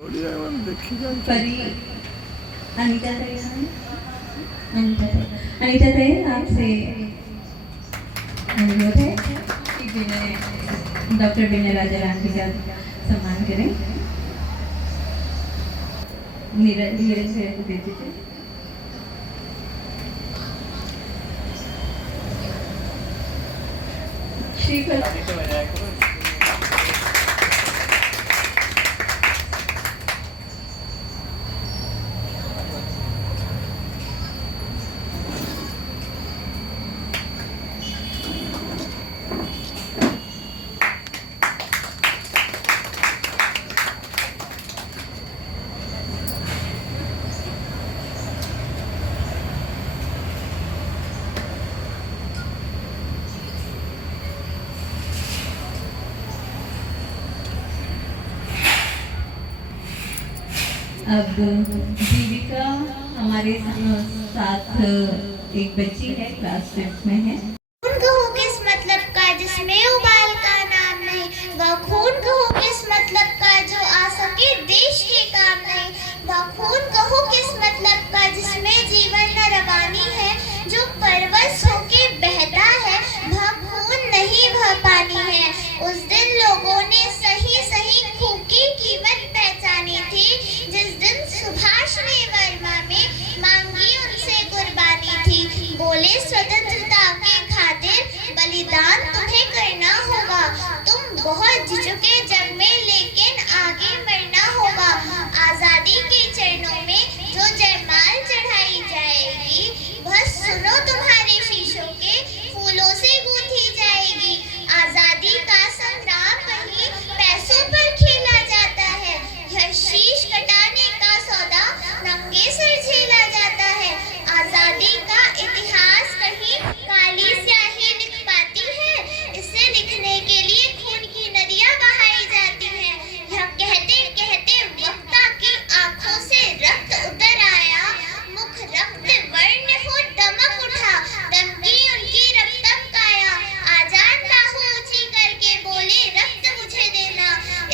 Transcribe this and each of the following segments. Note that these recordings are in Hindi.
परी अनीता ताई अनीता ताई आपसे अनुरोध है कि डॉक्टर विनय राजा राम जी का सम्मान करें। नीरज को दे दीजिए। श्रीफल अब जीविका हमारे साथ एक बच्ची है, क्लास 5 में है। खून कहो किस मतलब का जिसमें उबाल का नाम नहीं, वह खून कहो किस मतलब का जो आ सके देश के काम नहीं, वह खून कहो किस मतलब का जिसमें जीवन न रवानी है, जो परवश होके बहता है वह खून नहीं वह पानी है। उस दिन लोगों ने सही सही खून की कीमत पहचानी थी, जिस दिन सुभाष ने वर्मा में मांगी उनसे कुर्बानी थी। बोले स्वतंत्रता के खातिर बलिदान तुम्हें करना होगा, तुम बहुत झुके जग में लेकिन आगे बढ़ना होगा। आजादी के चरणों में जो जयमाल चढ़ाई जाएगी, वह सुनो तुम्हारे शीशों के फूलों से गूंथी जाएगी। आजादी का संग्राम कहीं पैसों पर खेला जाता है, यह शीश कटाने का सौदा नंगे सर झेला जाता है। आजादी का इतिहास कहीं काली स्याही लिख पाती है, इसे लिखने के लिए खून की नदियां बहाई जाती हैं। यह कहते कहते वक्ता की आंखों से रक्त उतर आया, मुख रक्त वर्ण हो दमक उठा, दमकी उनकी रक्तम काया। आजाद बाहु ऊंची करके बोले रक्त मुझे देना,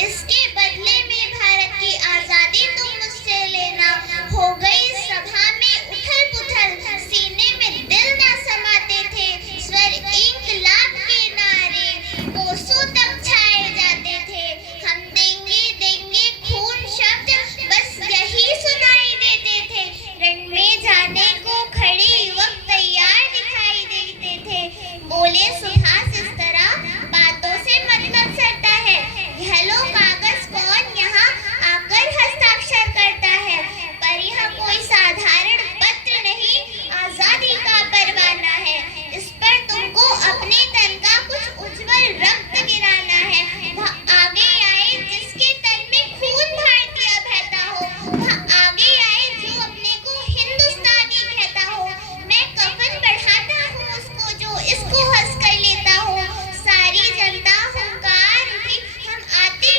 इसके बदले में भारत की आजादी तुम मुझसे लेना। हो गई सभा में उथल पुथल, सीने में दिल न समाते थे, स्वर इंकलाब के नारे कोसों तक छाए जाते थे। हम देंगे देंगे खून शब्द बस यही सुनाई देते थे, रण में जाने को खड़े युवक तैयार दिखाई देते थे। बोले सुभाष इस तरह बातों से मतलब सरता है, यह लो कागज कौन यहाँ आकर हस्ताक्षर करता है, पर यह कोई साधारण पत्र नहीं, आजादी का परवाना है। इस पर तुमको अपने तन का कुछ उज्जवल रक्त गिराना है। वह आगे आए जिसके तन में खून भारतीय बहता हो, वह आगे आए जो अपने को हिंदुस्तानी कहता हो। मैं कफन बढ़ाता हूँ उसको जो इसको हंस कर लेता हो। सारी जनता हुंकार उठी, हम आते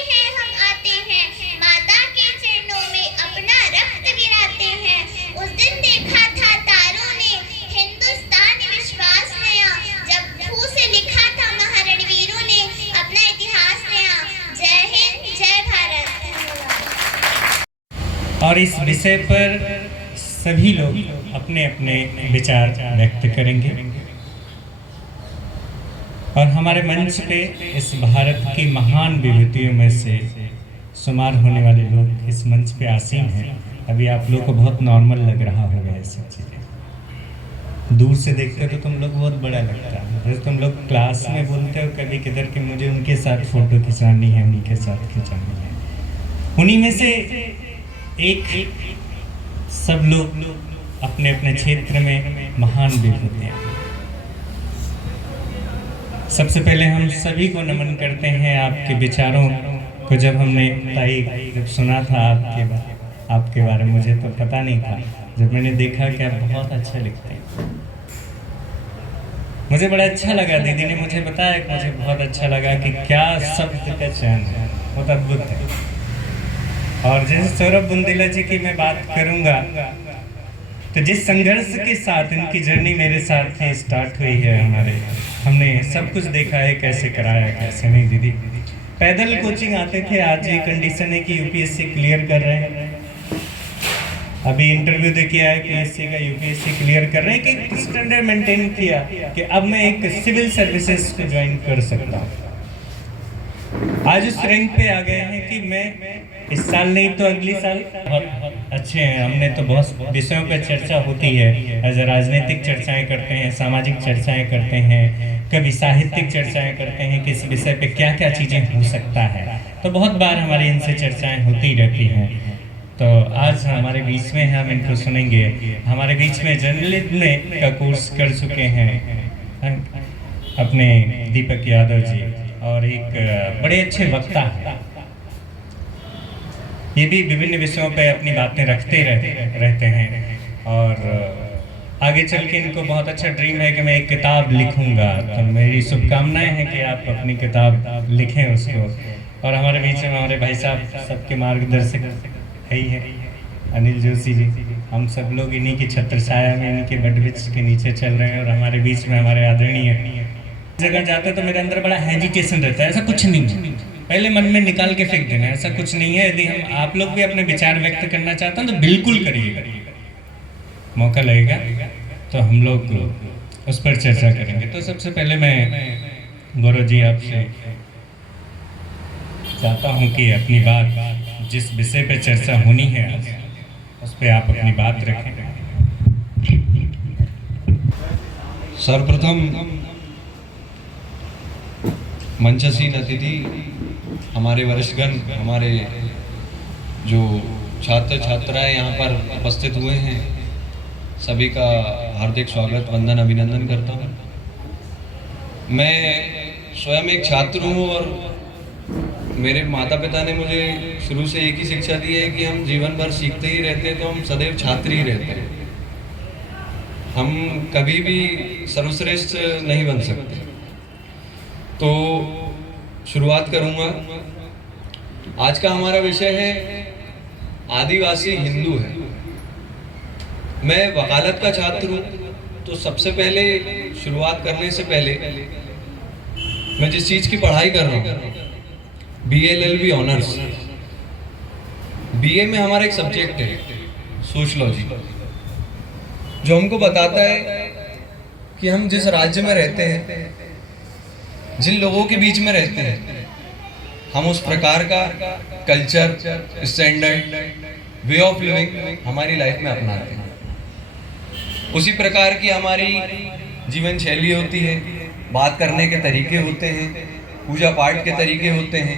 हैं, माता के चरणों में अपना रक्त गिराते हैं। उस दिन देखा था तारों ने हिंदुस्तानी विश्वास नया, जब भू से लिखा था महारणवीरों ने अपना इतिहास नया। जय हिंद, जय भारत। और इस विषय पर सभी लोग अपने अपने विचार व्यक्त करेंगे और हमारे मंच पे इस भारत की महान विभूतियों में से शुमार होने वाले लोग इस मंच पे आसीन हैं। अभी आप लोग को बहुत नॉर्मल लग रहा होगा ये सब चीज़ें, दूर से देखते हो तो तुम लोग बहुत बड़ा लगता है। जैसे तुम लोग क्लास में बोलते हो कभी किधर कि मुझे उनके साथ फोटो खिंचानी है, उन्हीं के साथ खिंचानी है, उन्हीं में से एक सब लोग अपने अपने क्षेत्र में महान विभूति हैं। सबसे पहले हम सभी को नमन करते हैं आपके विचारों को। जब हमने ताई जब सुना था आपके बारे में, मुझे तो पता नहीं था, जब मैंने देखा कि आप बहुत अच्छा लिखते हैं, मुझे बड़ा अच्छा लगा। दीदी ने मुझे बताया कि मुझे बहुत अच्छा लगा कि क्या शब्द का चयन है, बहुत अद्भुत है। और जैसे सौरभ बुंदेला जी की मैं बात करूंगा, तो जिस संघर्ष के साथ इनकी जर्नी मेरे साथ ही स्टार्ट हुई है, हमने सब कुछ देखा है कैसे कराया कैसे नहीं। दीदी पैदल कोचिंग आते थे, आज ये कंडीशन है कि यूपीएससी क्लियर कर रहे हैं। अभी इंटरव्यू दे के आए पीएससी का, यूपीएससी क्लियर कर रहे हैं कि एक स्टैंडर्ड मेंटेन किया कि अब मैं एक सिविल सर्विसेज को ज्वाइन कर सकता हूँ। आज उस रैंक पे आ गए हैं कि मैं इस साल नहीं तो अगली साल। बहुत अच्छे हैं, हमने तो बहुत विषयों पर चर्चा होती है, एज राजनीतिक चर्चाएं करते हैं, सामाजिक चर्चाएं करते हैं, कभी साहित्यिक चर्चाएं करते हैं, किस विषय पे क्या क्या चीज़ें हो सकता है। तो बहुत बार हमारी इनसे चर्चाएं होती रहती हैं। तो आज हमारे बीच में हम इनको सुनेंगे। हमारे बीच में जर्नलिज्म का कोर्स कर चुके हैं अपने दीपक यादव जी, और एक बड़े अच्छे वक्ता हैं। ये भी विभिन्न विषयों पे अपनी बातें रखते रहते हैं, और आगे चल के इनको बहुत अच्छा ड्रीम है कि मैं एक किताब लिखूंगा। तो मेरी शुभकामनाएं हैं कि आप अपनी किताब लिखें उसको। और हमारे बीच में हमारे भाई साहब सबके मार्गदर्शक है ही है, अनिल जोशी जी। हम सब लोग इन्हीं की छत्र छाया में, इन्हीं के वटवृक्ष के नीचे चल रहे हैं। और हमारे बीच में हमारे आदरणीय जगह जाते तो मेरे अंदर बड़ा हेजिटेशन रहता है। ऐसा कुछ नहीं है, पहले मन में निकाल के फेंक देना, ऐसा कुछ नहीं है। यदि हम आप लोग भी अपने विचार व्यक्त करना चाहते हैं तो बिल्कुल करिएगा, मौका लगेगा तो हम लोग उस पर चर्चा करेंगे। तो सबसे पहले मैं गौरव जी आपसे चाहता हूं कि अपनी बात, जिस विषय पे चर्चा होनी है आज, उस पे आप अपनी बात रखें। सर्वप्रथम मंचसीन अतिथि, हमारे वरिष्ठगण, हमारे जो छात्र छात्राएं यहाँ पर उपस्थित हुए हैं, सभी का हार्दिक स्वागत, वंदन, अभिनंदन करता हूँ। मैं स्वयं एक छात्र हूँ और मेरे माता पिता ने मुझे शुरू से एक ही शिक्षा दी है कि हम जीवन भर सीखते ही रहते हैं, तो हम सदैव छात्र ही रहते हैं। हम कभी भी सर्वश्रेष्ठ नहीं बन सकते। तो शुरुआत करूंगा। आज का हमारा विषय है आदिवासी हिंदू है। मैं वकालत का छात्र हूं, तो सबसे पहले शुरुआत करने से पहले मैं जिस चीज़ की पढ़ाई कर रहा हूँ, BA LLB ऑनर्स, BA में हमारा एक सब्जेक्ट है सोशलॉजी, जो हमको बताता है कि हम जिस राज्य में रहते हैं, जिन लोगों के बीच में रहते हैं, हम उस प्रकार का culture, standard, way of living हमारी लाइफ में अपनाते हैं। उसी प्रकार की हमारी जीवन शैली होती है, बात करने के तरीके होते हैं, पूजा पाठ के तरीके होते हैं,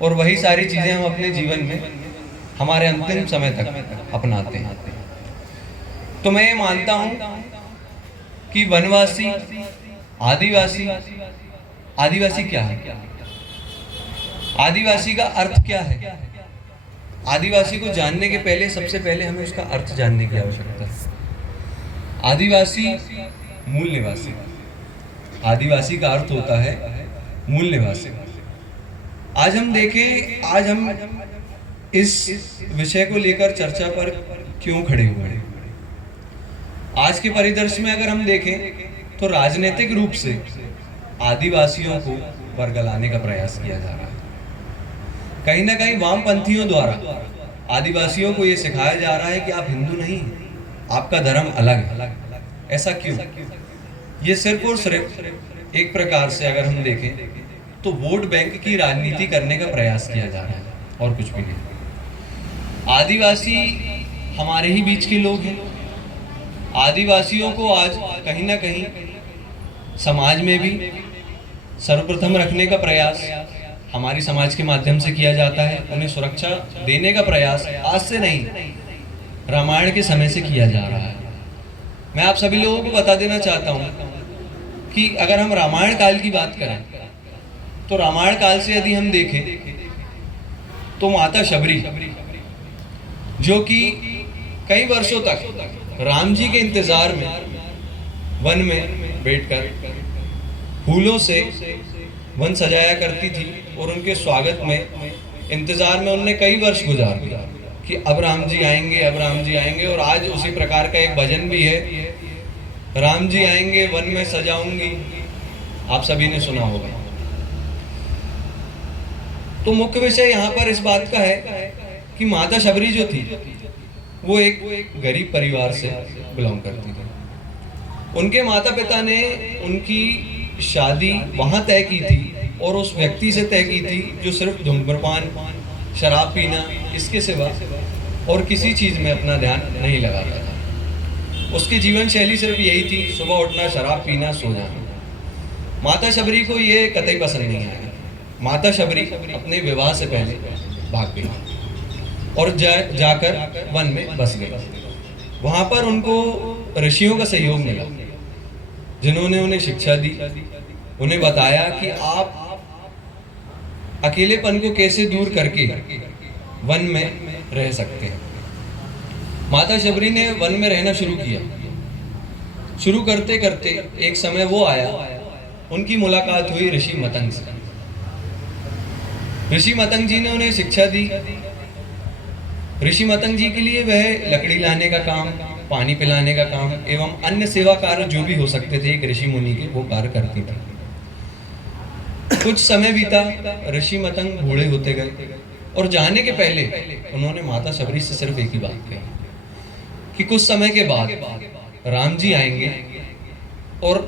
और वही सारी चीज़ें हम अपने जीवन में हमारे अंतिम समय तक अपनाते हैं। तो मैं ये मानता हूँ कि वनवासी, आदिवासी, आदिवासी क्या है, आदिवासी का अर्थ क्या है, आदिवासी को जानने के पहले सबसे पहले हमें उसका अर्थ जानने की आवश्यकता है। आदिवासी मूल निवासी, आदिवासी का अर्थ होता है मूल निवासी। आज हम देखें, आज हम इस विषय को लेकर चर्चा पर क्यों खड़े हुए हैं। आज के परिदृश्य में अगर हम देखें तो राजनीतिक रूप से आदिवासियों को बरगलाने का प्रयास किया जा रहा है। कहीं ना कहीं वामपंथियों द्वारा आदिवासियों को यह सिखाया जा रहा है कि आप हिंदू नहीं, आपका धर्म अलग है। ऐसा क्यों? ये सिर्फ और सिर्फ एक प्रकार से अगर हम देखें तो वोट बैंक की राजनीति करने का प्रयास किया जा रहा है, और कुछ भी नहीं। आदिवासी हमारे ही बीच के लोग हैं। आदिवासियों को आज कहीं ना कहीं समाज में भी सर्वप्रथम रखने का प्रयास हमारी समाज के माध्यम से किया जाता है। उन्हें सुरक्षा देने का प्रयास आज से नहीं, रामायण के समय से किया जा रहा है। मैं आप सभी लोगों को बता देना चाहता हूं कि अगर हम रामायण काल की बात करें तो रामायण काल से यदि हम देखें तो माता शबरी, जो कि कई वर्षों तक राम जी के इंतजार में वन में बैठकर फूलों से वन सजाया करती थी, और उनके स्वागत में इंतजार में उन्होंने कई वर्ष गुजार दिया कि अब राम जी आएंगे, अब राम जी आएंगे। और आज उसी प्रकार का एक भजन भी है, राम जी आएंगे वन में सजाऊंगी, आप सभी ने सुना होगा। तो मुख्य विषय यहाँ पर इस बात का है कि माता शबरी जो थी वो एक गरीब परिवार से बिलोंग करती थी। उनके माता पिता ने उनकी शादी वहाँ तय की थी और उस व्यक्ति से तय की थी जो सिर्फ धूम्रपान, शराब पीना, इसके सिवा और किसी चीज़ में अपना ध्यान नहीं लगाता था। उसकी जीवन शैली सिर्फ यही थी, सुबह उठना, शराब पीना, सो जाना। माता शबरी को ये कतई पसंद नहीं आया। माता शबरी अपने विवाह से पहले भाग गई और जाकर वन में बस गई। वहाँ पर उनको ऋषियों का सहयोग मिला, जिन्होंने उन्हें शिक्षा दी, उन्हें बताया कि आप अकेलेपन को कैसे दूर करके वन में रह सकते हैं। माता शबरी ने वन में रहना शुरू किया। शुरू करते करते एक समय वो आया, उनकी मुलाकात हुई ऋषि मतंग से। ऋषि मतंग जी ने उन्हें शिक्षा दी। ऋषि मतंग जी के लिए वह लकड़ी लाने का काम, पानी पिलाने का काम एवं अन्य सेवा कार्य जो भी हो सकते थे एक ऋषि मुनि के, वो कार्य करती थी। कुछ समय बीता, ऋषि मतंग बूढ़े होते गए और जाने के पहले उन्होंने माता शबरी से सिर्फ एक ही बात कही कि कुछ समय के बाद राम जी आएंगे और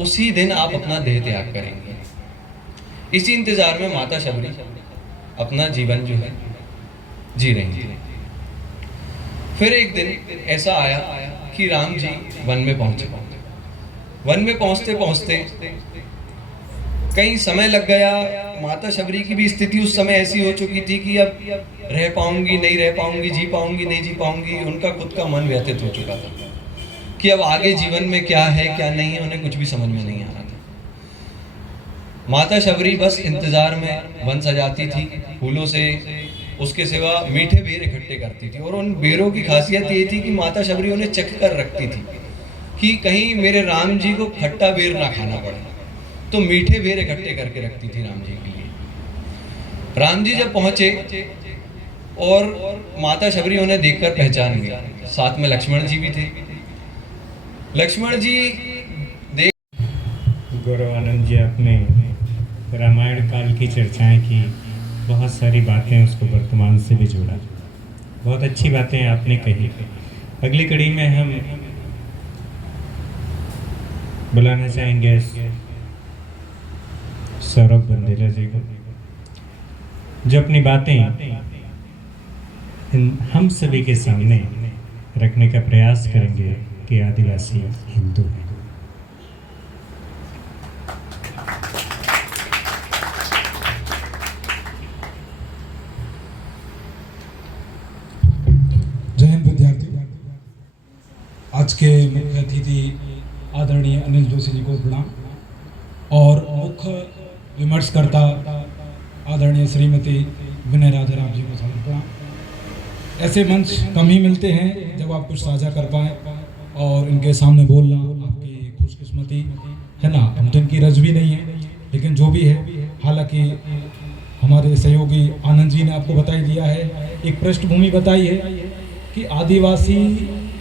उसी दिन आप अपना देह त्याग करेंगे। इसी इंतजार में माता शबरी अपना जीवन जो है जी रही थी। फिर एक दिन ऐसा आया कि राम जी वन में पहुंचे। वन में पहुंचते पहुंचते कई समय लग गया। माता शबरी की भी स्थिति उस समय ऐसी हो चुकी थी कि अब रह पाऊंगी नहीं रह पाऊंगी, जी पाऊंगी नहीं जी पाऊंगी। उनका खुद का मन व्यथित हो चुका था कि अब आगे जीवन में क्या है क्या नहीं है, उन्हें कुछ भी समझ में नहीं आ रहा था। माता शबरी बस इंतजार में वन सजाती थी, फूलों से, उसके सिवा मीठे बेर इकट्ठे करती थी। और उन बेरों की खासियत ये थी कि माता शबरी उन्हें चख कर रखती थी कि कहीं मेरे राम जी को खट्टा बेर ना खाना पड़े, तो मीठे बेर इकट्ठे करके रखती थी राम जी के लिए। राम जी जब पहुंचे और माता शबरी उन्हें देखकर पहचान गई, साथ में लक्ष्मण जी भी थे। लक्ष्मण जी देख गौरवानंद जी आपने रामायण काल की चर्चाएं की, बहुत सारी बातें उसको वर्तमान से भी जोड़ा, बहुत अच्छी बातें आपने कही। अगली कड़ी में हम बुलाना चाहेंगे सौरभ बंदेला जी को, जो अपनी बातें हम सभी के सामने रखने का प्रयास करेंगे कि आदिवासी हिंदू हैं। जय हिंद विद्यार्थी। आज के मुख्य अतिथि आदरणीय अनिल जोशी जी को प्रणाम और मुख्य विमर्शकर्ता आदरणीय श्रीमती विनय राजाराम जी को सादर प्रणाम। ऐसे मंच कम ही मिलते हैं जब आप कुछ साझा कर पाएँ और इनके सामने बोलना आपकी खुशकिस्मती है ना। हम तो इनकी रज भी नहीं है, लेकिन जो भी है, हालांकि हमारे सहयोगी आनंद जी ने आपको बताई दिया है, एक पृष्ठभूमि बताई है कि आदिवासी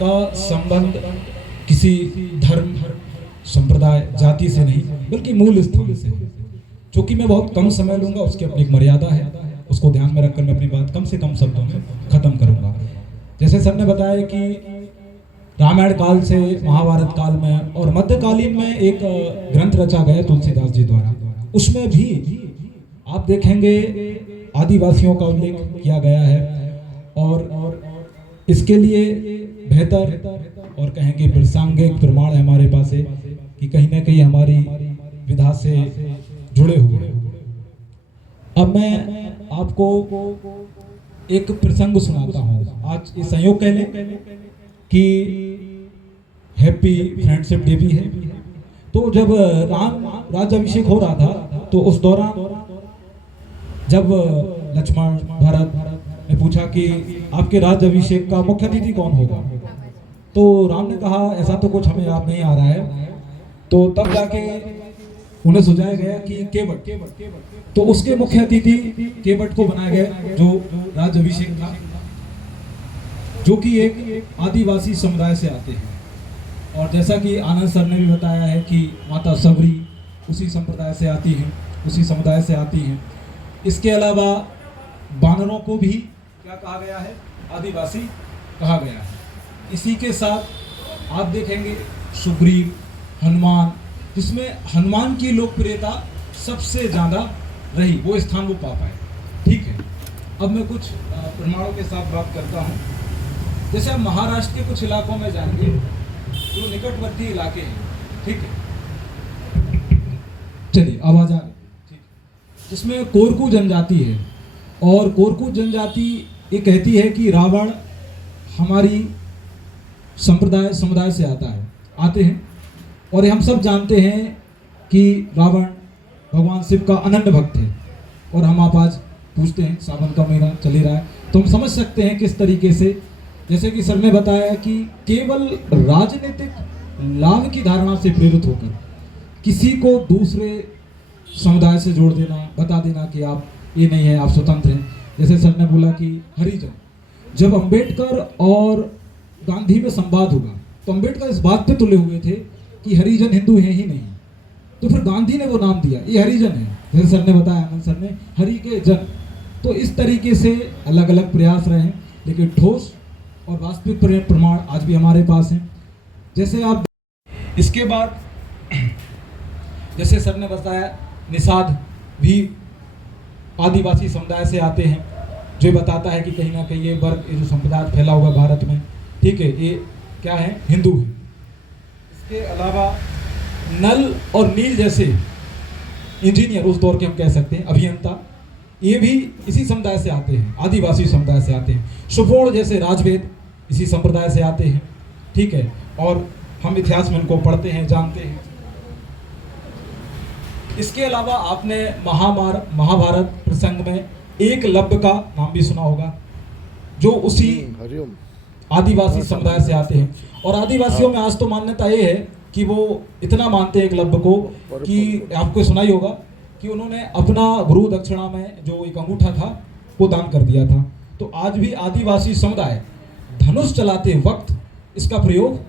का संबंध किसी धर्म, संप्रदाय, जाति से नहीं बल्कि मूल स्थान से। चूँकि मैं बहुत कम समय लूँगा, उसकी अपनी एक मर्यादा है, उसको ध्यान में रखकर मैं अपनी बात कम से कम शब्दों में खत्म करूँगा। जैसे सर ने बताया कि रामायण काल से महाभारत काल में और मध्यकालीन में एक ग्रंथ रचा गया तुलसीदास जी द्वारा, उसमें भी आप देखेंगे आदिवासियों का उल्लेख किया गया है। और इसके लिए बेहतर और कहेंगे प्रासंगिक प्रमाण हमारे पास है कि कहीं ना कहीं हमारी विधा से जुड़े हुए। अब मैं आपको एक प्रसंग सुनाता हूँ। आज ये संयोग कह लें कि हैप्पी फ्रेंडशिप डे भी है। तो जब राम राज्याभिषेक हो रहा था, तो उस दौरान जब लक्ष्मण भरत ने पूछा कि आपके राज्याभिषेक का मुख्य अतिथि कौन होगा, तो राम ने कहा ऐसा तो कुछ हमें याद नहीं आ रहा है। तो तब जाके उन्हें सुझाया गया कि केवट, तो उसके मुख्य अतिथि केवट को बनाया गया जो राज्याभिषेक था, जो कि एक आदिवासी समुदाय से आते हैं। और जैसा कि आनंद सर ने भी बताया है कि माता शबरी उसी संप्रदाय से आती हैं, उसी समुदाय से आती हैं। इसके अलावा बानरों को भी क्या कहा गया है, आदिवासी कहा गया है। इसी के साथ आप देखेंगे सुग्रीव, हनुमान, जिसमें हनुमान की लोकप्रियता सबसे ज़्यादा रही, वो स्थान वो पा पाए। ठीक है, अब मैं कुछ प्रमाणों के साथ बात करता हूँ। जैसे हम महाराष्ट्र के कुछ इलाकों में जाएंगे जो निकटवर्ती इलाके हैं, ठीक है, चलिए आवाज़ आ रही, ठीक, जिसमें कोरकू जनजाति है, और कोरकू जनजाति ये कहती है कि रावण हमारी समुदाय से आते हैं, और हम सब जानते हैं कि रावण भगवान शिव का अनन्य भक्त है। और हम आप आज पूछते हैं, सावन का महीना चल ही रहा है, तो हम समझ सकते हैं किस तरीके से, जैसे कि सर ने बताया कि केवल राजनीतिक लाभ की धारणा से प्रेरित होकर किसी को दूसरे समुदाय से जोड़ देना, बता देना कि आप ये नहीं है, आप स्वतंत्र हैं। जैसे सर ने बोला कि हरिजन, जब अंबेडकर और गांधी में संवाद होगा तो अंबेडकर इस बात पे तुले हुए थे कि हरिजन हिंदू हैं ही नहीं, तो फिर गांधी ने वो नाम दिया, ये हरिजन है। जैसे सर ने बताया, आनंद सर ने, हरि के जन। तो इस तरीके से अलग अलग प्रयास रहे हैं, लेकिन ठोस और वास्तविक प्रमाण आज भी हमारे पास हैं। जैसे आप इसके बाद जैसे सर ने बताया, निषाद भी आदिवासी समुदाय से आते हैं, जो बताता है कि कहीं ना कहीं ये वर्ग, ये जो संप्रदाय फैला हुआ भारत में, ठीक है, ये क्या है, हिंदू है। इसके अलावा नल और नील जैसे इंजीनियर, उस दौर के हम कह सकते हैं अभियंता, ये भी इसी समुदाय से आते हैं, आदिवासी समुदाय से आते हैं। सुपोड़ जैसे राजवेद इसी संप्रदाय से आते हैं, ठीक है, और हम इतिहास में इनको पढ़ते हैं, जानते हैं। इसके अलावा आपने महाभारत प्रसंग में एकलव्य का नाम भी सुना होगा, जो उसी आदिवासी समुदाय से आते हैं। और आदिवासियों में आज तो मान्यता ये है कि वो इतना मानते हैं एकलव्य को कि आपको सुना ही होगा कि उन्होंने अपना गुरु दक्षिणा में जो एक अंगूठा था वो दान कर दिया था। तो आज भी आदिवासी समुदाय धनुष चलाते वक्त इसका प्रयोग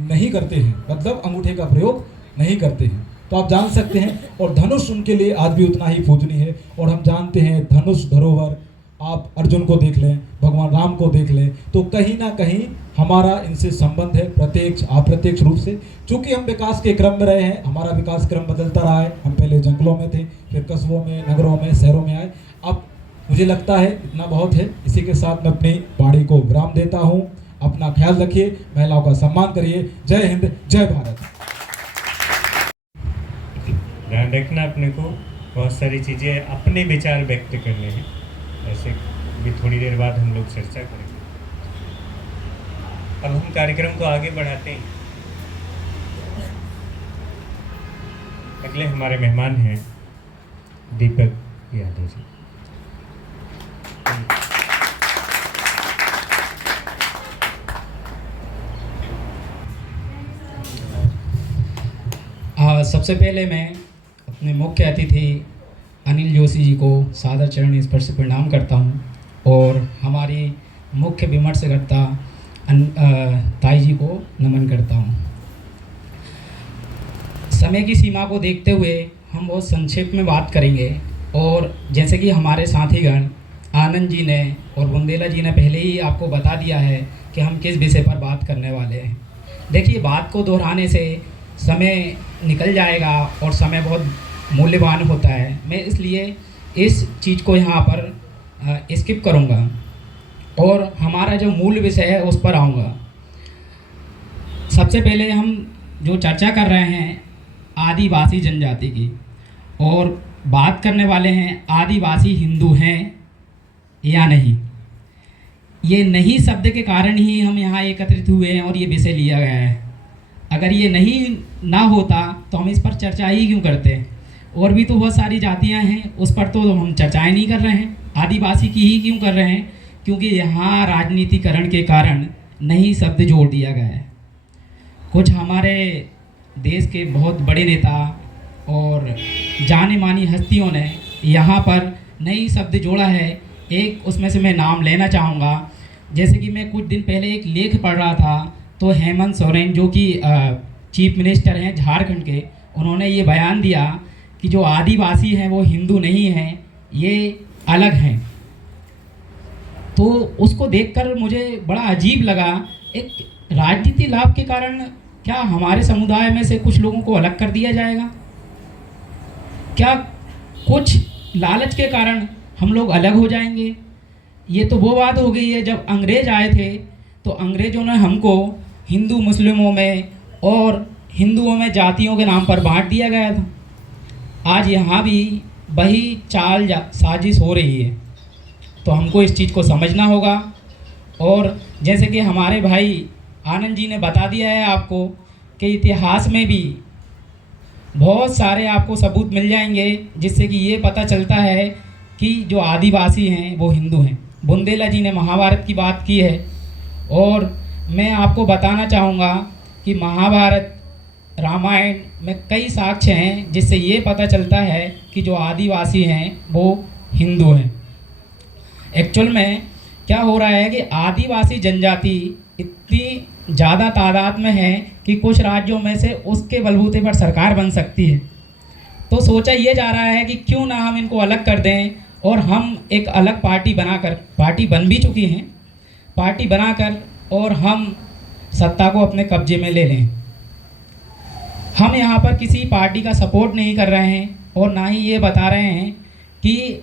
नहीं करते हैं, मतलब अंगूठे का प्रयोग नहीं करते हैं। तो आप जान सकते हैं, और धनुष उनके लिए आज भी उतना ही पूजनीय है। और हम जानते हैं धनुष धरोहर, आप अर्जुन को देख लें, भगवान राम को देख लें, तो कहीं ना कहीं हमारा इनसे संबंध है, प्रत्यक्ष अप्रत्यक्ष रूप से। चूँकि हम विकास के क्रम में रहे हैं, हमारा विकास क्रम बदलता रहा है। हम पहले जंगलों में थे, फिर कस्बों में, नगरों में, शहरों में आए। अब मुझे लगता है इतना बहुत है। इसी के साथ मैं अपनी वाणी को विराम देता हूँ। अपना ख्याल रखिए, महिलाओं का सम्मान करिए। जय हिंद, जय भारत। ध्यान रखना अपने को, बहुत सारी चीज़ें अपने विचार व्यक्त करने हैं, ऐसे भी थोड़ी देर बाद हम लोग चर्चा करेंगे। अब हम कार्यक्रम को आगे बढ़ाते हैं। अगले हमारे मेहमान हैं दीपक यादव जी। सबसे पहले मैं अपने मुख्य अतिथि अनिल जोशी जी को सादर चरण स्पर्श से प्रणाम करता हूं, और हमारी मुख्य विमर्शकर्ता ताई जी को नमन करता हूं। समय की सीमा को देखते हुए हम बहुत संक्षेप में बात करेंगे, और जैसे कि हमारे साथीगण आनंद जी ने और बुंदेला जी ने पहले ही आपको बता दिया है कि हम किस विषय पर बात करने वाले हैं। देखिए, बात को दोहराने से समय निकल जाएगा और समय बहुत मूल्यवान होता है। मैं इसलिए इस चीज़ को यहाँ पर स्किप करूँगा और हमारा जो मूल विषय है उस पर आऊँगा। सबसे पहले हम जो चर्चा कर रहे हैं आदिवासी जनजाति की, और बात करने वाले हैं आदिवासी हिंदू हैं या नहीं। ये नहीं शब्द के कारण ही हम यहाँ एकत्रित हुए हैं और ये विषय लिया गया है। अगर ये नहीं ना होता तो हम इस पर चर्चा ही क्यों करते। और भी तो बहुत सारी जातियां हैं, उस पर तो हम चर्चाएं नहीं कर रहे हैं। आदिवासी की ही क्यों कर रहे हैं? क्योंकि यहाँ राजनीतिकरण के कारण नहीं शब्द जोड़ दिया गया है। कुछ हमारे देश के बहुत बड़े नेता और जाने मानी हस्तियों ने यहाँ पर नई शब्द जोड़ा है। एक उसमें से मैं नाम लेना चाहूँगा। जैसे कि मैं कुछ दिन पहले एक लेख पढ़ रहा था, तो हेमंत सोरेन जो कि चीफ मिनिस्टर हैं झारखंड के, उन्होंने ये बयान दिया कि जो आदिवासी हैं वो हिंदू नहीं हैं, ये अलग हैं। तो उसको देखकर मुझे बड़ा अजीब लगा। एक राजनीति लाभ के कारण क्या हमारे समुदाय में से कुछ लोगों को अलग कर दिया जाएगा? क्या कुछ लालच के कारण हम लोग अलग हो जाएंगे? ये तो वो बात हो गई है, जब अंग्रेज आए थे तो अंग्रेज़ों ने हमको हिंदू मुस्लिमों में और हिंदुओं में जातियों के नाम पर बांट दिया गया था। आज यहाँ भी वही चाल साजिश हो रही है। तो हमको इस चीज़ को समझना होगा। और जैसे कि हमारे भाई आनंद जी ने बता दिया है आपको कि इतिहास में भी बहुत सारे आपको सबूत मिल जाएंगे जिससे कि ये पता चलता है कि जो आदिवासी हैं वो हिंदू हैं। बुंदेला जी ने महाभारत की बात की है और मैं आपको बताना चाहूँगा कि महाभारत रामायण में कई साक्ष्य हैं जिससे ये पता चलता है कि जो आदिवासी हैं वो हिंदू हैं। एक्चुअल में क्या हो रहा है कि आदिवासी जनजाति इतनी ज़्यादा तादाद में है कि कुछ राज्यों में से उसके बलबूते पर सरकार बन सकती है। तो सोचा ये जा रहा है कि क्यों ना हम इनको अलग कर दें और हम एक अलग पार्टी बनाकर, पार्टी बन भी चुकी हैं, पार्टी बनाकर और हम सत्ता को अपने कब्जे में ले लें। हम यहाँ पर किसी पार्टी का सपोर्ट नहीं कर रहे हैं और ना ही ये बता रहे हैं कि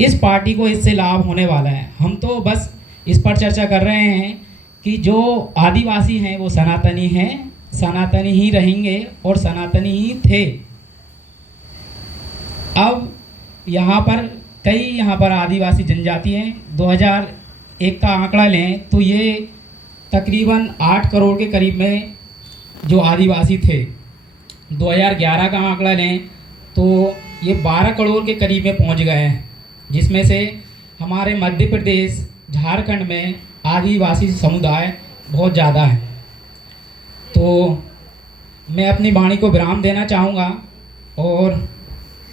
इस पार्टी को इससे लाभ होने वाला है। हम तो बस इस पर चर्चा कर रहे हैं कि जो आदिवासी हैं वो सनातनी हैं, सनातनी ही रहेंगे और सनातनी ही थे। अब यहाँ पर आदिवासी जनजाति हैं। 2001 का आंकड़ा लें तो ये तकरीबन 8 करोड़ के करीब में जो आदिवासी थे। 2011 का आंकड़ा लें तो ये 12 करोड़ के करीब में पहुँच गए हैं, जिसमें से हमारे मध्य प्रदेश, झारखंड में आदिवासी समुदाय बहुत ज़्यादा है। तो मैं अपनी वाणी को विराम देना चाहूँगा और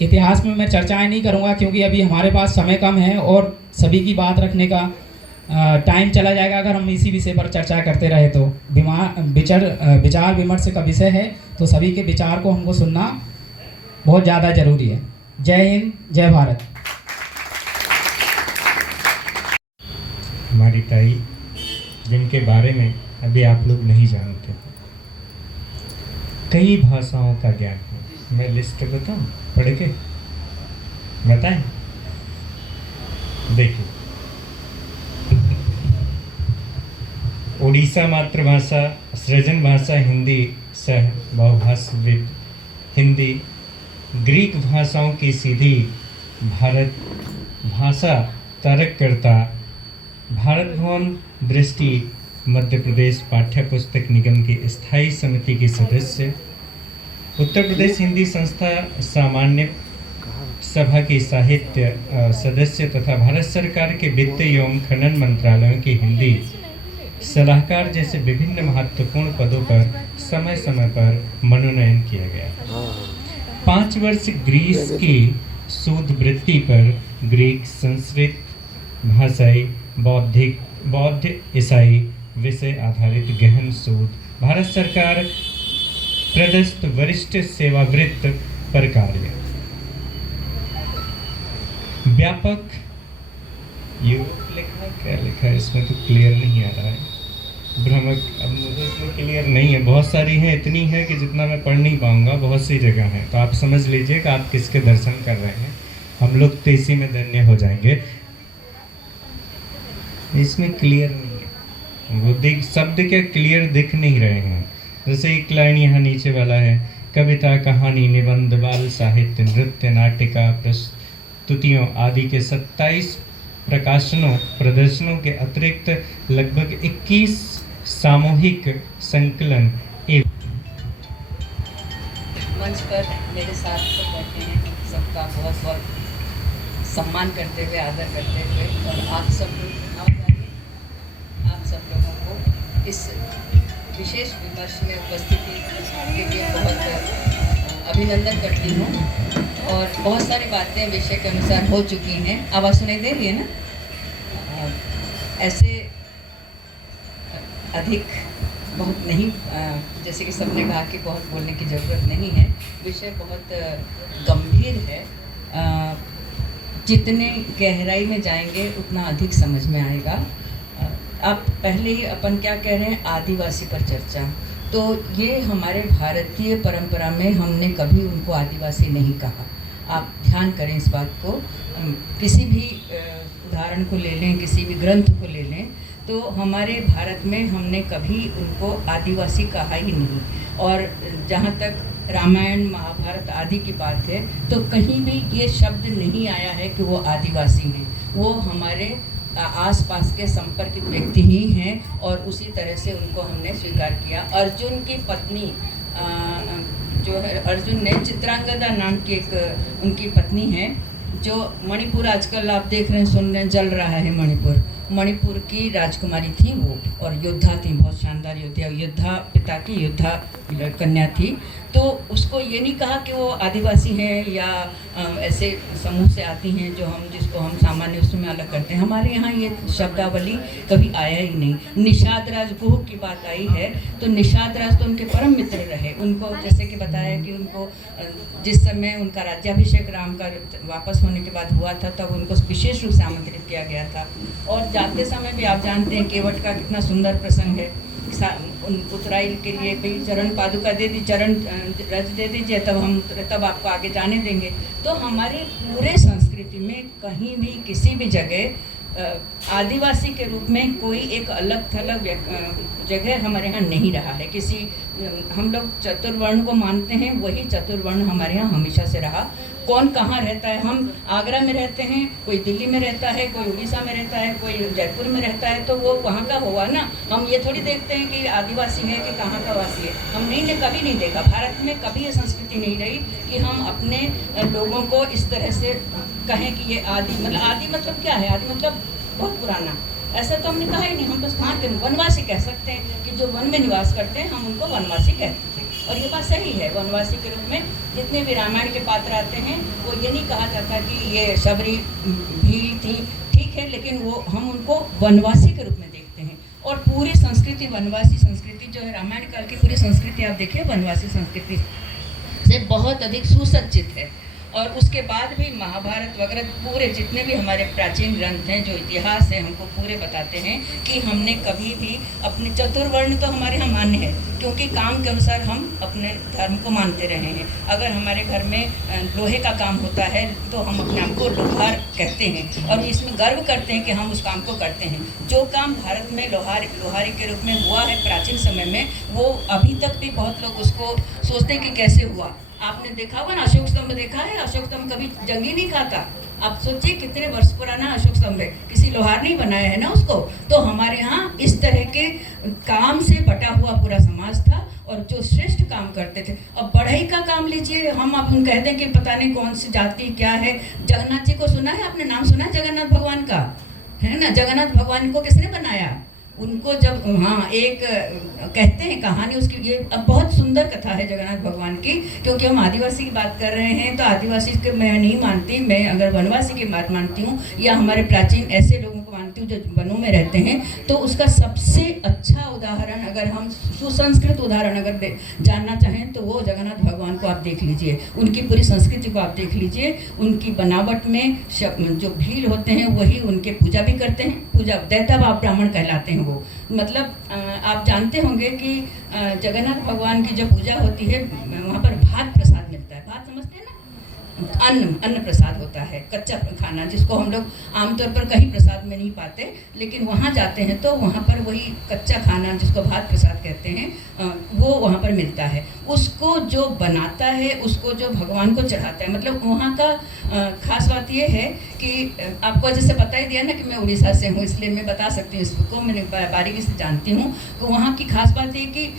इतिहास में मैं चर्चाएं नहीं करूँगा क्योंकि अभी हमारे पास समय कम है और सभी की बात रखने का टाइम चला जाएगा अगर हम इसी विषय पर चर्चा करते रहे तो। विचार विमर्श का विषय है तो सभी के विचार को हमको सुनना बहुत ज़्यादा ज़रूरी है। जय हिंद, जय भारत। हमारी ताई जिनके बारे में अभी आप लोग नहीं जानते, कई भाषाओं का ज्ञान है। मैं लिस्ट बताऊं, पढ़ के बताएं? देखिए, उड़ीसा मातृभाषा, सृजन भाषा हिंदी, सह बहुभाषाविद हिंदी, ग्रीक भाषाओं की सीधी भारत भाषा तारककर्ता, भारत भवन दृष्टि मध्य प्रदेश पाठ्य पुस्तक निगम की स्थायी समिति की सदस्य, उत्तर प्रदेश हिंदी संस्था सामान्य सभा की साहित्य सदस्य तथा भारत सरकार के वित्त एवं खनन मंत्रालयों की हिंदी सलाहकार जैसे विभिन्न महत्वपूर्ण पदों पर समय समय पर मनोनयन किया गया। 5 वर्ष ग्रीस की शोध वृत्ति पर ग्रीक, संस्कृत, भाषाई, बौद्ध ईसाई विषय आधारित गहन शोध, भारत सरकार प्रदत्त वरिष्ठ सेवावृत्त पर कार्य, व्यापक यूरोप लिखा, क्या लिखा है इसमें तो क्लियर नहीं आ रहा है, भ्रमक, अब मुझे इसमें क्लियर नहीं है, बहुत सारी हैं, इतनी है कि जितना मैं पढ़ नहीं पाऊंगा, बहुत सी जगह है। तो आप समझ लीजिए कि आप किसके दर्शन कर रहे हैं, हम लोग तो इसी में धन्य हो जाएंगे। इसमें क्लियर नहीं है, वो शब्द क्या क्लियर दिख नहीं रहे हैं। जैसे एक लाइन यहाँ नीचे वाला है, कविता, कहानी, निबंध, बाल साहित्य, नृत्य, नाटिका, प्रस्तुतियों आदि के 27 प्रकाशनों प्रदर्शनों के अतिरिक्त लगभग 21 सामूहिक संकलन मंच पर मेरे साथ सब बैठे हैं, सबका बहुत बहुत सम्मान करते हुए, आदर करते हुए, और आप सब लोगों को इस विशेष विमर्श में उपस्थिति के लिए बहुत अभिनंदन करती हूँ। और बहुत सारी बातें विषय के अनुसार हो चुकी हैं। आवाज़ सुनाई दे रही है ना? ऐसे अधिक बहुत नहीं, जैसे कि सबने कहा कि बहुत बोलने की ज़रूरत नहीं है। विषय बहुत गंभीर है। जितने गहराई में जाएंगे उतना अधिक समझ में आएगा। आप पहले ही अपन क्या कह रहे हैं, आदिवासी पर चर्चा। तो ये हमारे भारतीय परंपरा में हमने कभी उनको आदिवासी नहीं कहा। आप ध्यान करें इस बात को। किसी भी उदाहरण को ले लें, किसी भी ग्रंथ को ले लें, तो हमारे भारत में हमने कभी उनको आदिवासी कहा ही नहीं। और जहाँ तक रामायण महाभारत आदि की बात है, तो कहीं भी ये शब्द नहीं आया है कि वो आदिवासी हैं। वो हमारे आसपास के संपर्कित व्यक्ति ही हैं और उसी तरह से उनको हमने स्वीकार किया। अर्जुन की पत्नी जो है, अर्जुन ने चित्रांगदा नाम की एक उनकी पत्नी है, जो मणिपुर आजकल आप देख रहे हैं, सुन रहे हैं, जल रहा है मणिपुर की राजकुमारी थी वो, और योद्धा थी, बहुत शानदार योद्धा, पिता की योद्धा कन्या थी। तो उसको ये नहीं कहा कि वो आदिवासी हैं या ऐसे समूह से आती हैं जो जिसको हम सामान्य उसमें अलग करते हैं। हमारे यहाँ ये शब्दावली कभी आया ही नहीं। निषाद राज गुह की बात आई है, तो निषाद राज तो उनके परम मित्र रहे। उनको जैसे कि बताया कि उनको जिस समय उनका राज्याभिषेक राम का वापस होने के बाद हुआ था, तब उनको विशेष रूप से आमंत्रित किया गया था। और जाते समय भी आप जानते हैं केवट का कितना सुंदर प्रसंग है। उतराई के लिए भी चरण पादुका दे दी, चरण रज दे दीजिए, तब आपको आगे जाने देंगे। तो हमारे पूरे संस्कृति में कहीं भी किसी भी जगह आदिवासी के रूप में कोई एक अलग थलग जगह हमारे यहाँ नहीं रहा है। हम लोग चतुर्वर्ण को मानते हैं, वही चतुर्वर्ण हमारे यहाँ हमेशा से रहा। कौन कहाँ रहता है, हम आगरा में रहते हैं, कोई दिल्ली में रहता है, कोई उड़ीसा में रहता है, कोई जयपुर में रहता है, तो वो वहाँ का हुआ ना। हम ये थोड़ी देखते हैं कि आदिवासी है कि कहाँ का वासी है। हमने कभी नहीं देखा, भारत में कभी ये संस्कृति नहीं रही कि हम अपने लोगों को इस तरह से कहें कि ये आदि मतलब क्या है, आदि मतलब बहुत पुराना। ऐसा तो हमने कहा ही नहीं। हम तो स्थान के वनवासी कह सकते हैं कि जो वन में निवास करते हैं, हम उनको वनवासी कहते थे। और ये बात सही है। वनवासी के रूप में जितने भी रामायण के पात्र आते हैं, वो ये नहीं कहा जाता कि ये शबरी भील थी, ठीक है, लेकिन वो हम उनको वनवासी के रूप में देखते हैं। और पूरी संस्कृति, वनवासी संस्कृति जो है, रामायण काल की पूरी संस्कृति आप देखिए, वनवासी संस्कृति से बहुत अधिक सुसज्जित है। और उसके बाद भी महाभारत वगैरह पूरे जितने भी हमारे प्राचीन ग्रंथ हैं, जो इतिहास है, हमको पूरे बताते हैं कि हमने कभी भी अपने चतुर्वर्ण तो हमारे यहाँ मान्य है, क्योंकि काम के अनुसार हम अपने धर्म को मानते रहे हैं। अगर हमारे घर में लोहे का काम होता है तो हम अपने आप को लोहार कहते हैं और इसमें गर्व करते हैं कि हम उस काम को करते हैं। जो काम भारत में लोहारी के रूप में हुआ है प्राचीन समय में, वो अभी तक भी बहुत लोग उसको सोचते हैं कि कैसे हुआ। आपने देखा होगा ना, अशोक स्तंभ देखा है, अशोक स्तंभ कभी जंगी नहीं खाता। आप सोचिए कितने वर्ष पुराना अशोक स्तंभ है, किसी लोहार नहीं बनाया है ना उसको। तो हमारे यहाँ इस तरह के काम से बटा हुआ पूरा समाज था और जो श्रेष्ठ काम करते थे। अब बढ़ई का काम लीजिए, हम अब हम कहते हैं कि पता नहीं कौन सी जाति क्या है। जगन्नाथ जी को सुना है आपने, नाम सुना है जगन्नाथ भगवान का, है ना। जगन्नाथ भगवान को किसने बनाया? उनको जब एक कहते हैं कहानी उसकी, ये अब बहुत सुंदर कथा है जगन्नाथ भगवान की। क्योंकि हम आदिवासी की बात कर रहे हैं, तो आदिवासी के मैं नहीं मानती, मैं अगर वनवासी की बात मानती हूँ या हमारे प्राचीन ऐसे लोगों को मानती हूँ जो वनों में रहते हैं। तो उसका सबसे अच्छा उदाहरण, अगर हम सुसंस्कृत उदाहरण अगर जानना चाहें, तो वो जगन्नाथ भगवान को आप देख लीजिए, उनकी पूरी संस्कृति को आप देख लीजिए। उनकी बनावट में जो भील होते हैं वही उनके पूजा भी करते हैं, पूजा दैता ब्राह्मण कहलाते हैं वो। मतलब आप जानते होंगे कि जगन्नाथ भगवान की जब पूजा होती है, वहाँ पर भात प्रसाद मिलता है। भात समझते हैं ना, अन्न प्रसाद होता है, कच्चा खाना, जिसको हम लोग आमतौर पर कहीं प्रसाद में नहीं पाते, लेकिन वहाँ जाते हैं तो वहाँ पर वही कच्चा खाना जिसको भात प्रसाद कहते हैं, वो वहाँ पर मिलता है। उसको जो बनाता है, उसको जो भगवान को चढ़ाता है। मतलब वहाँ का खास बात ये है कि आपको जैसे पता ही दिया ना कि मैं उड़ीसा से हूँ, इसलिए मैं बता सकती हूँ इसको, मैंने बारीकी से जानती हूँ। तो वहाँ की खास बात ये कि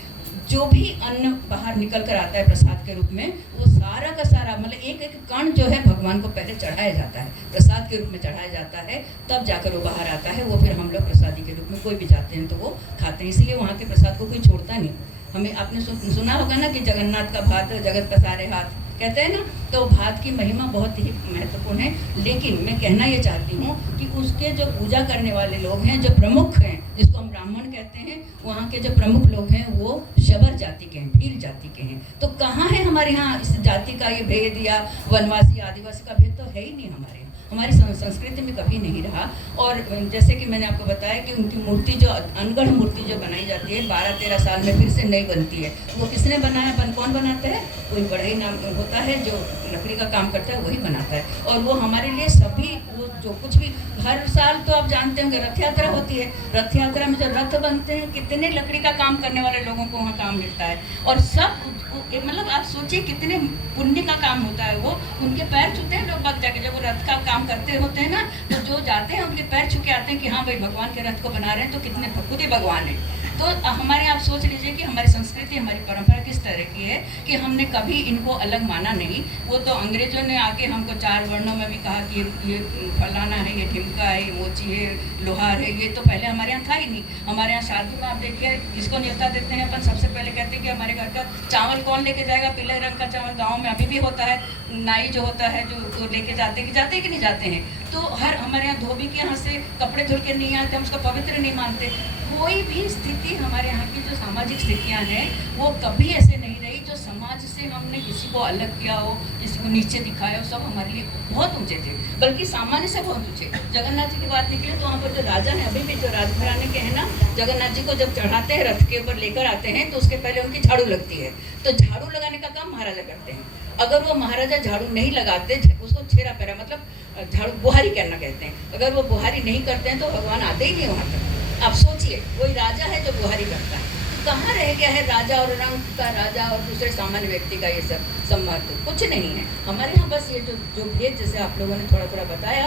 जो भी अन्न बाहर निकल कर आता है प्रसाद के रूप में, वो सारा का सारा, मतलब एक एक कण जो है भगवान को पहले चढ़ाया जाता है, प्रसाद के रूप में चढ़ाया जाता है, तब जाकर वो बाहर आता है। वो फिर हम लोग प्रसादी के रूप में कोई भी जाते हैं तो वो खाते हैं। इसलिए वहाँ के प्रसाद को कोई छोड़ता नहीं। हमें आपने सुना होगा ना कि जगन्नाथ का भात जगत पसारे हाथ, कहते हैं ना। तो भात की महिमा बहुत ही महत्वपूर्ण है। लेकिन मैं कहना ये चाहती हूँ कि उसके जो पूजा करने वाले लोग हैं, जो प्रमुख हैं, जिसको हम ब्राह्मण कहते हैं, वहाँ के जो प्रमुख लोग हैं वो शबर जाति के हैं, भील जाति के हैं। तो कहाँ है हमारे यहाँ इस जाति का ये भेद या वनवासी आदिवासी का भेद? तो है ही नहीं हमारे यहाँ। हमारी संस्कृति में कभी नहीं रहा। और जैसे कि मैंने आपको बताया कि उनकी मूर्ति जो अनगढ़ मूर्ति जो बनाई जाती है 12-13 साल में फिर से नई बनती है। वो किसने बनाया, कौन बनाता है? कोई बढ़ई नाम होता है जो लकड़ी का काम करता है, वही बनाता है। और वो हमारे लिए सभी वो जो कुछ भी हर साल तो आप जानते होंगे रथ यात्रा होती है। रथ यात्रा में जो रथ बनते हैं कितने लकड़ी का काम करने वाले लोगों को वहाँ काम मिलता है। और सब मतलब आप सोचिए कितने पुण्य का काम होता है। वो उनके पैर छूते हैं लोग बाग जाके, जब वो रथ का काम करते होते हैं ना, तो जो जाते हैं उनके पैर छू के आते हैं कि हाँ भाई भगवान के रथ को बना रहे हैं, तो कितने खुद ही भगवान है। तो हमारे आप सोच लीजिए कि हमारी संस्कृति हमारी परंपरा किस तरह की है कि हमने कभी इनको अलग माना नहीं। वो तो अंग्रेजों ने आके हमको 4 वर्णों में भी कहा कि ये फलाना है, ये ढिमका है, ये मोची है, लोहार है। ये तो पहले हमारे यहाँ था ही नहीं। हमारे यहाँ शादी में आप देखिए किसको न्योता देते हैं अपन, सबसे पहले कहते हैं कि हमारे घर का चावल कौन लेके जाएगा। पीले रंग का चावल गाँव में अभी भी होता है, नाई जो होता है जो लेके जाते कि नहीं जाते हैं। तो हमारे यहाँ धोबी के यहाँ से कपड़े धुल के नहीं आते, हम उसको पवित्र नहीं मानते। कोई भी स्थिति हमारे यहाँ की जो सामाजिक स्थितियाँ हैं वो कभी ऐसे नहीं रही जो समाज से हमने किसी को अलग किया हो, किसी को नीचे दिखाया हो। सब हमारे लिए बहुत ऊंचे थे, बल्कि सामान्य से बहुत ऊंचे। जगन्नाथ जी की बात निकले तो वहाँ पर जो राजा हैं, अभी भी जो राजघराने के हैं ना, जगन्नाथ जी को जब चढ़ाते हैं रथ के ऊपर लेकर आते हैं तो उसके पहले उनकी झाड़ू लगती है। तो झाड़ू लगाने का काम महाराजा करते हैं। अगर वो महाराजा झाड़ू नहीं लगाते, उसको छेरा पैरा मतलब झाड़ू बुहारी करना कहते हैं, अगर वो बुहारी नहीं करते हैं तो भगवान आते ही नहीं वहाँ तक। आप सोचिए कोई राजा है जो बुहारी करता है, कहाँ रह गया है राजा और रंग का राजा और दूसरे सामान्य व्यक्ति का ये सब सम्मान? तो कुछ नहीं है हमारे यहाँ। बस ये जो भेद जैसे आप लोगों ने थोड़ा बताया,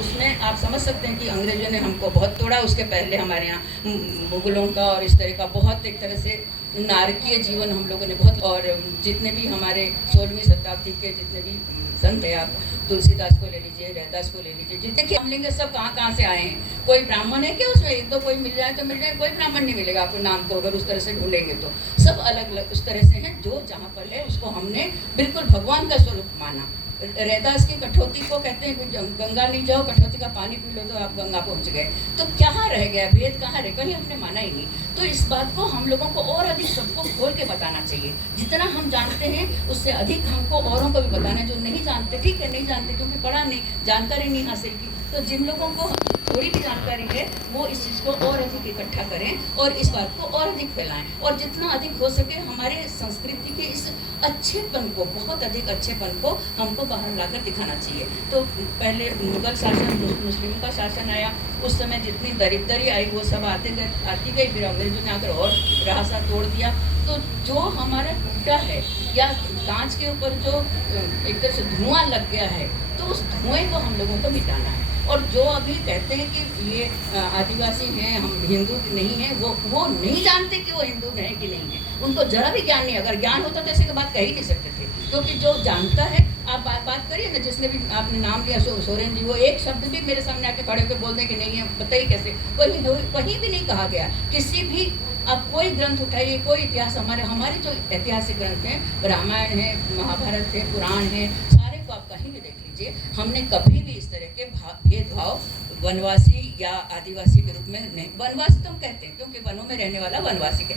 उसमें आप समझ सकते हैं कि अंग्रेजों ने हमको बहुत तोड़ा। उसके पहले हमारे यहाँ मुगलों का और इस तरह का बहुत एक तरह से नारकीय जीवन हम लोगों ने बहुत। और जितने भी हमारे 16वीं शताब्दी के जितने भी संत है, आप तुलसीदास को ले लीजिए, रैदास को ले लीजिए, जितने कि हम लेंगे सब कहाँ से आए हैं। कोई ब्राह्मण है क्या उसमें? एक तो कोई मिल जाए तो मिल जाए, कोई ब्राह्मण नहीं मिलेगा आपको नाम को अगर उस तरह से ढूंढेंगे तो। सब अलग अलग उस तरह से हैं। जो जहाँ पर है उसको हमने बिल्कुल भगवान का स्वरूप माना। रैदास की कठौती को कहते हैं कि गंगा नहीं जाओ, कठौती का पानी पी लो तो आप गंगा पहुंच गए। तो कहाँ रह गया भेद, कहाँ रह, कहीं हमने माना ही नहीं। तो इस बात को हम लोगों को और अधिक सबको खोल के बताना चाहिए। जितना हम जानते हैं उससे अधिक हमको औरों को भी बताना है। जो नहीं जानते, ठीक है नहीं जानते क्योंकि पढ़ा नहीं, जानकारी नहीं हासिल की, तो जिन लोगों को थोड़ी भी जानकारी है वो इस चीज़ को और अधिक इकट्ठा करें और इस बात को और अधिक फैलाएं। और जितना अधिक हो सके हमारे संस्कृति के इस अच्छेपन को, बहुत अधिक अच्छेपन को हमको बाहर लाकर दिखाना चाहिए। तो पहले मुगल शासन, मुस्लिमों का शासन आया, उस समय जितनी दरिद्री आई वो सब आती गई। फिर अंग्रेजों ने आकर और रास्ता तोड़ दिया। तो जो हमारा टूटा है या कांच के ऊपर जो एक तरह से धुआं लग गया है, तो उस धुएं को हम लोगों को मिटाना है। और जो अभी कहते हैं कि ये आदिवासी हैं, हम हिंदू नहीं हैं, वो नहीं जानते कि वो हिंदू हैं कि नहीं है। उनको जरा भी ज्ञान नहीं। अगर ज्ञान होता तो ऐसे की बात कह ही नहीं सकते थे। क्योंकि जो जानता है, आप बात करिए ना, जिसने भी आपने नाम लिया सोरेन जी, वो एक शब्द भी मेरे सामने आके खड़े होकर बोल दें कि नहीं है, बताइए कैसे? कहीं भी नहीं कहा गया। किसी भी आप कोई ग्रंथ उठाइए, कोई इतिहास, हमारे जो ऐतिहासिक ग्रंथ हैं, रामायण है, महाभारत है, पुराण है, सारे को आप कहीं भी देख लीजिए। हमने कभी भी इस तरह के भेदभाव वनवासी या आदिवासी के रूप में नहीं। वनवासी तो हम कहते हैं क्योंकि वनों में रहने वाला वनवासी है।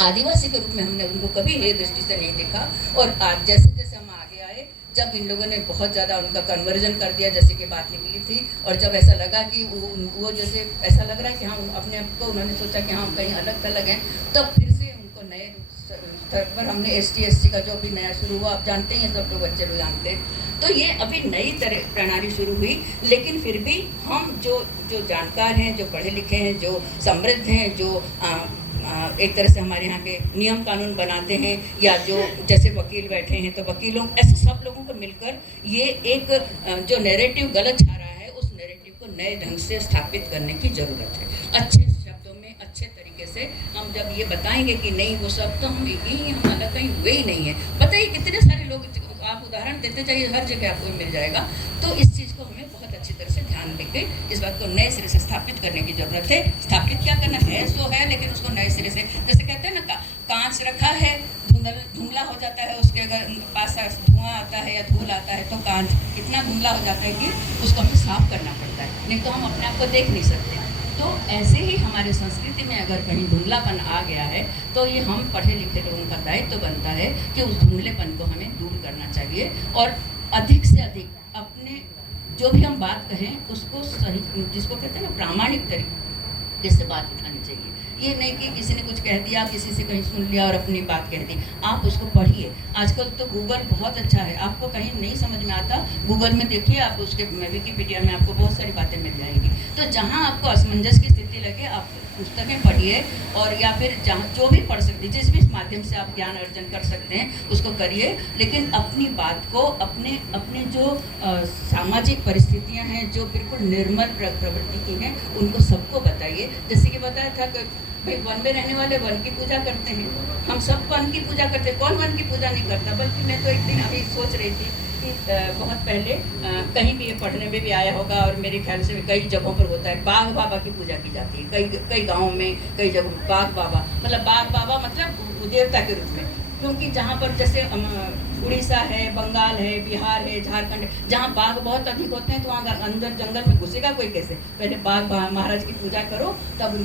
आदिवासी के रूप में हमने उनको कभी ये दृष्टि से नहीं देखा। और आज जैसे जैसे हम आगे आए, जब इन लोगों ने बहुत ज़्यादा उनका कन्वर्जन कर दिया, जैसे कि बात निकली थी, और जब ऐसा लगा कि वो जैसे ऐसा लग रहा है कि हम अपने आप को, उन्होंने सोचा कि हम कहीं अलग थलग हैं, तब फिर से उनको नए स्तर पर हमने ST का जो अभी नया शुरू हुआ, आप जानते हैं, सब लोग बच्चे लोग जानते हैं। तो ये अभी नई तरह प्रणाली शुरू हुई। लेकिन फिर भी हम जो जानकार हैं, जो पढ़े लिखे हैं, जो समृद्ध हैं, जो एक तरह से हमारे यहाँ के नियम कानून बनाते हैं, या जो जैसे वकील बैठे हैं, तो वकीलों, ऐसे सब लोगों को मिलकर ये एक जो नैरेटिव गलत छा रहा है, उस नैरेटिव को नए ढंग से स्थापित करने की ज़रूरत है। अच्छे शब्दों में, अच्छे तरीके से हम जब ये बताएंगे कि नहीं वो सब तो हम अलग कहीं हुए ही नहीं है। बताइए कितने सारे लोग, आप उदाहरण देते जाइए, हर जगह आपको मिल जाएगा। तो इस चीज़ को हमें बहुत अच्छी तरह से ध्यान देके इस बात को नए सिरे से स्थापित करने की ज़रूरत है। स्थापित क्या करना है सो है, लेकिन उसको नए सिरे से, जैसे कहते हैं ना, कांच रखा है, धुंधला हो जाता है, उसके अगर पास धुआं आता है या धूल आता है तो कांच इतना धुंधला हो जाता है कि उसको हमें साफ करना पड़ता है, नहीं तो हम अपने आप को देख नहीं सकते। तो ऐसे ही हमारे संस्कृति में अगर कहीं धुंधलापन आ गया है तो ये हम पढ़े लिखे लोगों का दायित्व बनता है कि उस धुंधलेपन को हमें दूर करना चाहिए और अधिक से अधिक अपने जो भी हम बात कहें उसको सही, जिसको कहते हैं ना, प्रामाणिक तरीके से बात उठानी चाहिए। ये नहीं कि किसी ने कुछ कह दिया, किसी से कहीं सुन लिया और अपनी बात कह दी। आप उसको पढ़िए। आजकल तो गूगल बहुत अच्छा है, आपको कहीं नहीं समझ में आता, गूगल में देखिए, आप उसके विकिपीडिया में आपको बहुत सारी बातें मिल जाएंगी। तो जहाँ आपको असमंजस की स्थिति लगे, आप पुस्तकें पढ़िए, और या फिर जहाँ जो भी पढ़ सकते, जिस भी माध्यम से आप ज्ञान अर्जन कर सकते हैं उसको करिए, लेकिन अपनी बात को अपने अपने जो सामाजिक परिस्थितियां हैं, जो बिल्कुल निर्मल प्रवृत्ति की हैं, उनको सबको बताइए। जैसे कि बताया था कि भाई वन में रहने वाले वन की पूजा करते हैं, हम सब वन की पूजा करते हैं, कौन वन की पूजा नहीं करता। बल्कि मैं तो एक दिन अभी सोच रही थी कि बहुत पहले कहीं भी ये पढ़ने में भी आया होगा, और मेरे ख्याल से कई जगहों पर होता है, बाघ बाबा की पूजा की जाती है कई गाँवों में, कई जगहों बाघ बाबा, मतलब बाघ बाबा मतलब देवता के रूप में। क्योंकि जहाँ पर जैसे उड़ीसा है, बंगाल है, बिहार है, झारखंड है, जहाँ बाघ बहुत अधिक होते हैं, तो वहाँ अंदर जंगल में घुसेगा कोई कैसे? पहले बाघ महाराज की पूजा करो, तब